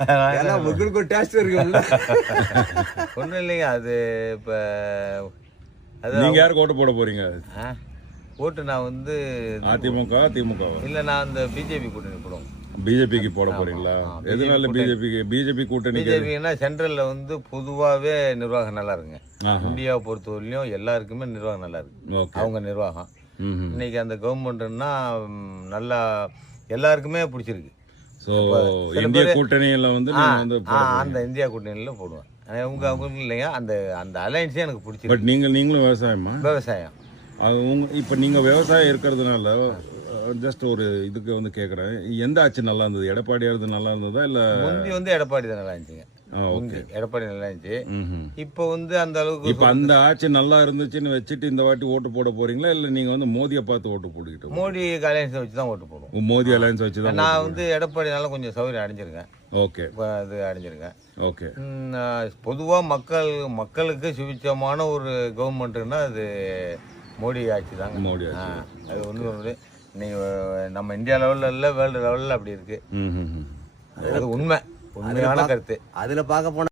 உங்களுக்கு ஒரு டேஸ்ட் இருக்குல்ல. ஒன்றும் இல்லைங்க. அது இப்போ நீங்க யாருக்கு ஓட்டு போட போறீங்க? ஓட்டு நான் வந்து அதிமுக திமுக இல்லை, நான் அந்த பிஜேபி கூட்டணி போடுவோம். பிஜேபிக்கு போட போறீங்களா? எதனால பிஜேபி கூட்டணி? பிஜேபின்னா சென்ட்ரல்ல வந்து பொதுவாகவே நிர்வாகம் நல்லா இருக்குங்க. இந்தியாவை பொறுத்தவரையிலும் எல்லாருக்குமே நிர்வாகம் நல்லா இருக்கு. அவங்க நிர்வாகம் இன்னைக்கு அந்த கவர்மெண்ட்னா நல்லா எல்லாருக்குமே பிடிச்சிருக்கு. ஸோ இந்திய கூட்டணியில் வந்து அந்த இந்தியா கூட்டணியில் போடுவேன். அவங்களுக்கு இல்லைங்க, அந்த அந்த அலையன்ஸே எனக்கு பிடிச்சிருக்கு. பட் நீங்களும் விவசாயமா? விவசாயம். இப்போ நீங்கள் விவசாயம் இருக்கிறதுனால ஜஸ்ட் ஒரு இதுக்கு வந்து கேட்குறேன், எந்த ஆட்சி நல்லா இருந்தது? எடப்பாடியாவது நல்லா இருந்ததா இல்லை? முந்தி வந்து எடப்பாடி தான் நல்லா இருந்துச்சுங்க. எடப்பாடி நல்லா இருந்துச்சு. இப்போ வந்து அந்த அளவுக்கு இப்போ அந்த ஆட்சி நல்லா இருந்துச்சுன்னு வச்சுட்டு இந்த வாட்டி ஓட்டு போட போறீங்களா, இல்லை நீங்கள் வந்து மோதியை பார்த்து ஓட்டு போட்டுக்கிட்டு? மோடி அலையன்ஸை வச்சு தான் ஓட்டு போடுவோம். மோடி அலையன்ஸ் வச்சு தான். நான் வந்து எடப்பாடினால கொஞ்சம் சௌகரியம் அடைஞ்சிருக்கேன். ஓகே, இது அடைஞ்சிருக்கேன். ஓகே. பொதுவாக மக்களுக்கு சுபிச்சமான ஒரு கவர்மெண்ட்டுன்னா அது மோடி ஆட்சி தாங்க. மோடி ஆட்சி அது ஒன்று நம்ம இந்தியா லெவலில் இல்லை, வேர்ல்டு லெவலில் அப்படி இருக்கு. அது உண்மையான கருத்து. அதில் பார்க்க போனால்